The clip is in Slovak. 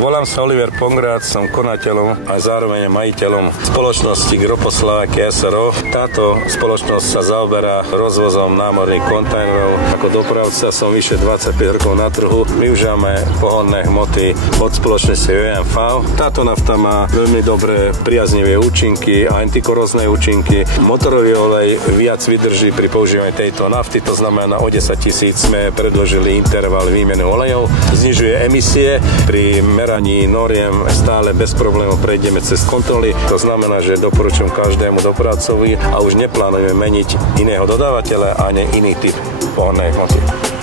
Volám sa Oliver Pongrác, som konateľom a zároveň majiteľom spoločnosti Groposlovakia SRO. Táto spoločnosť sa zaoberá rozvozom námorných kontajnerov. Ako dopravca som vyše 25 rokov na trhu. Využívame pohonné hmoty od spoločnosti OMV. Táto nafta má veľmi dobré priaznivé účinky a antikorózne účinky. Motorový olej viac vydrží pri používaní tejto nafty, to znamená o 10 000 sme predložili interval výmeny olejov. Znižuje emisie. Pri meraní noriem stále bez problémov prejdeme cez kontroly. To znamená, že doporučujem každému dopravcovi a už neplánujeme meniť iného dodávateľa ani iný typ pohonnej hmoty.